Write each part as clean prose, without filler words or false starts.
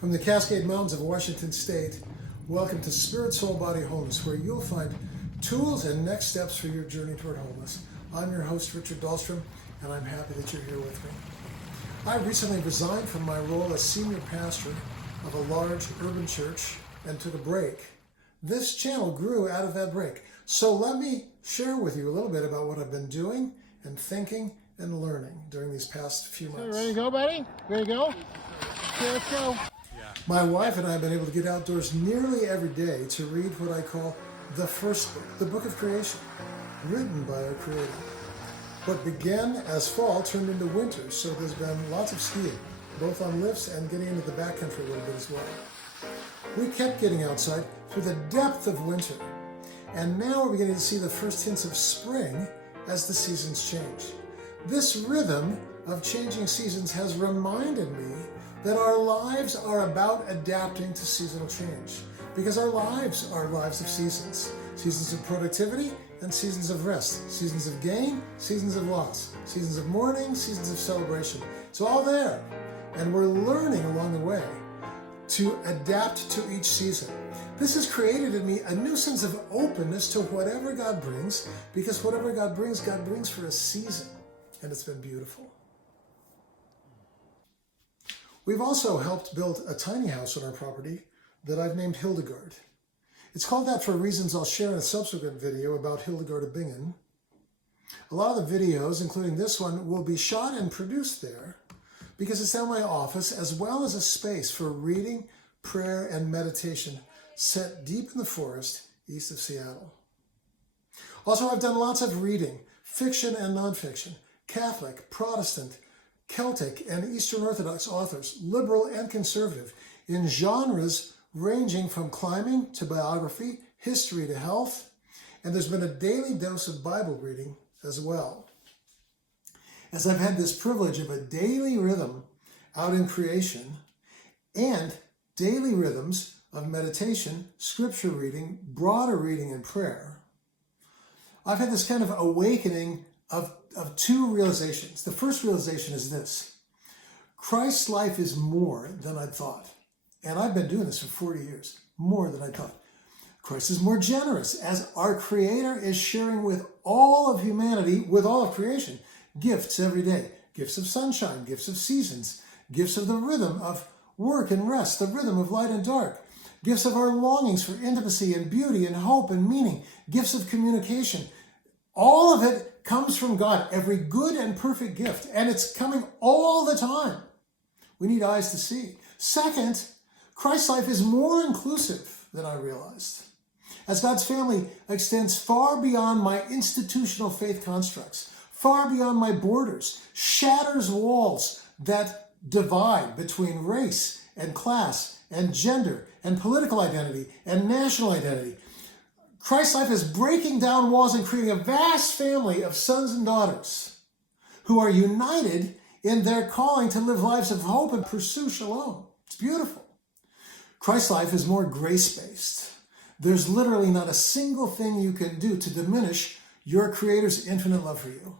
From the Cascade Mountains of Washington State, welcome to Spirit, Soul, Body, Wholeness, where you'll find tools and next steps for your journey toward wholeness. I'm your host, Richard Dahlstrom, and I'm happy that you're here with me. I recently resigned from my role as senior pastor of a large urban church and took a break. This channel grew out of that break. So let me share with you a little bit about what I've been doing and thinking and learning during these past few months. Ready to go, buddy? Ready to go? Okay, let's go. My wife and I have been able to get outdoors nearly every day to read what I call the first book, the book of creation, written by our Creator. What began as fall turned into winter, so there's been lots of skiing, both on lifts and getting into the backcountry a little bit as well. We kept getting outside through the depth of winter, and now we're beginning to see the first hints of spring as the seasons change. This rhythm of changing seasons has reminded me that our lives are about adapting to seasonal change, because our lives are lives of seasons. Seasons of productivity and seasons of rest. Seasons of gain, seasons of loss. Seasons of mourning, seasons of celebration. It's all there. And we're learning along the way to adapt to each season. This has created in me a new sense of openness to whatever God brings, because whatever God brings for a season. And it's been beautiful. We've also helped build a tiny house on our property that I've named Hildegard. It's called that for reasons I'll share in a subsequent video about Hildegard of Bingen. A lot of the videos, including this one, will be shot and produced there because it's now my office, as well as a space for reading, prayer, and meditation set deep in the forest east of Seattle. Also, I've done lots of reading, fiction and nonfiction, Catholic, Protestant, Celtic, and Eastern Orthodox authors, liberal and conservative, in genres ranging from climbing to biography, history to health, and there's been a daily dose of Bible reading as well. As I've had this privilege of a daily rhythm out in creation and daily rhythms of meditation, scripture reading, broader reading, and prayer, I've had this kind of awakening of two realizations. The first realization is this: Christ's life is more than I thought. And I've been doing this for 40 years, more than I thought. Christ is more generous, as our Creator is sharing with all of humanity, with all of creation, gifts every day. Gifts of sunshine, gifts of seasons, gifts of the rhythm of work and rest, the rhythm of light and dark, gifts of our longings for intimacy and beauty and hope and meaning, gifts of communication. All of it comes from God, every good and perfect gift, and it's coming all the time. We need eyes to see. Second, Christ's life is more inclusive than I realized, as God's family extends far beyond my institutional faith constructs, far beyond my borders, shatters walls that divide between race and class and gender and political identity and national identity. Christ's life is breaking down walls and creating a vast family of sons and daughters who are united in their calling to live lives of hope and pursue shalom. It's beautiful. Christ's life is more grace-based. There's literally not a single thing you can do to diminish your Creator's infinite love for you.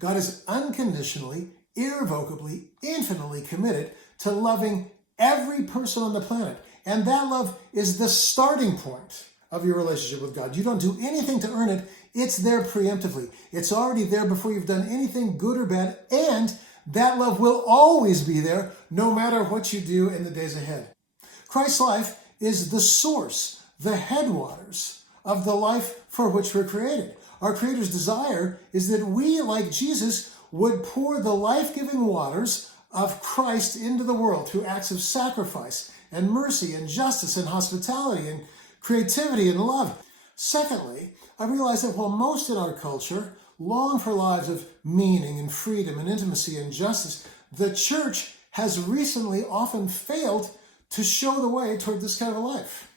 God is unconditionally, irrevocably, infinitely committed to loving every person on the planet. And that love is the starting point of your relationship with God. You don't do anything to earn it. It's there preemptively. It's already there before you've done anything good or bad. And that love will always be there no matter what you do in the days ahead. Christ's life is the source, the headwaters of the life for which we're created. Our Creator's desire is that we, like Jesus, would pour the life-giving waters of Christ into the world through acts of sacrifice and mercy and justice and hospitality and creativity and love. Secondly, I realize that while most in our culture long for lives of meaning and freedom and intimacy and justice, the church has recently often failed to show the way toward this kind of a life.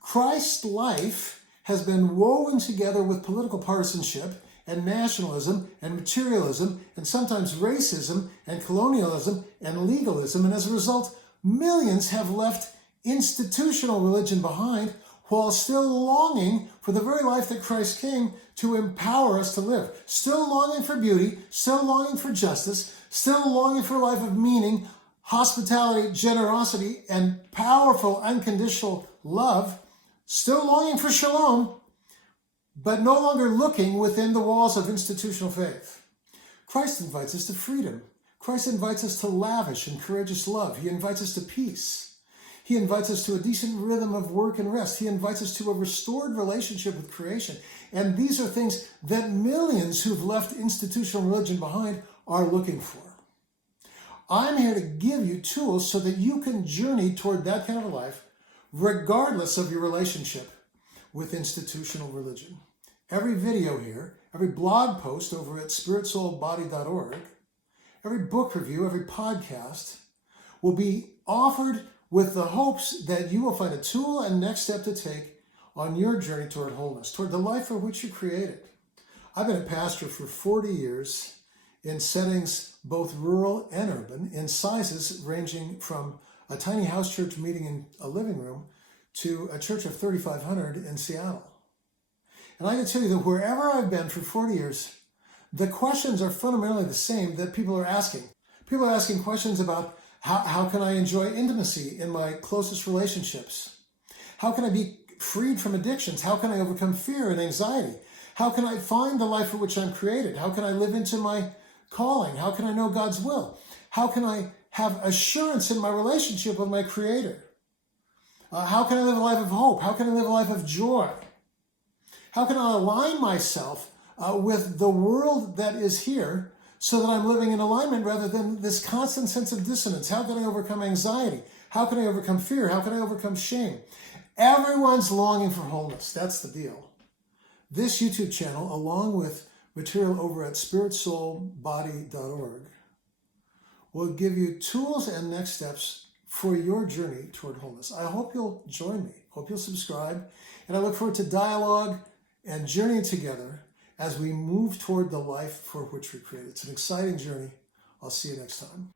Christ's life has been woven together with political partisanship and nationalism and materialism and sometimes racism and colonialism and legalism, and as a result, millions have left institutional religion behind while still longing for the very life that Christ came to empower us to live. Still longing for beauty, still longing for justice, still longing for a life of meaning, hospitality, generosity, and powerful unconditional love, still longing for shalom, but no longer looking within the walls of institutional faith. Christ invites us to freedom. Christ invites us to lavish and courageous love. He invites us to peace. He invites us to a decent rhythm of work and rest. He invites us to a restored relationship with creation. And these are things that millions who've left institutional religion behind are looking for. I'm here to give you tools so that you can journey toward that kind of a life, regardless of your relationship with institutional religion. Every video here, every blog post over at spiritsoulbody.org, every book review, every podcast will be offered with the hopes that you will find a tool and next step to take on your journey toward wholeness, toward the life for which you're created. I've been a pastor for 40 years in settings both rural and urban, in sizes ranging from a tiny house church meeting in a living room to a church of 3,500 in Seattle. And I can tell you that wherever I've been for 40 years, the questions are fundamentally the same that people are asking. People are asking questions about how can I enjoy intimacy in my closest relationships? How can I be freed from addictions? How can I overcome fear and anxiety? How can I find the life for which I'm created? How can I live into my calling? How can I know God's will? How can I have assurance in my relationship with my Creator? How can I live a life of hope? How can I live a life of joy? How can I align myself with the world that is here so that I'm living in alignment rather than this constant sense of dissonance? How can I overcome anxiety? How can I overcome fear? How can I overcome shame? Everyone's longing for wholeness. That's the deal. This YouTube channel, along with material over at spiritsoulbody.org, will give you tools and next steps for your journey toward wholeness. I hope you'll join me. Hope you'll subscribe. And I look forward to dialogue and journeying together as we move toward the life for which we're created. It's an exciting journey. I'll see you next time.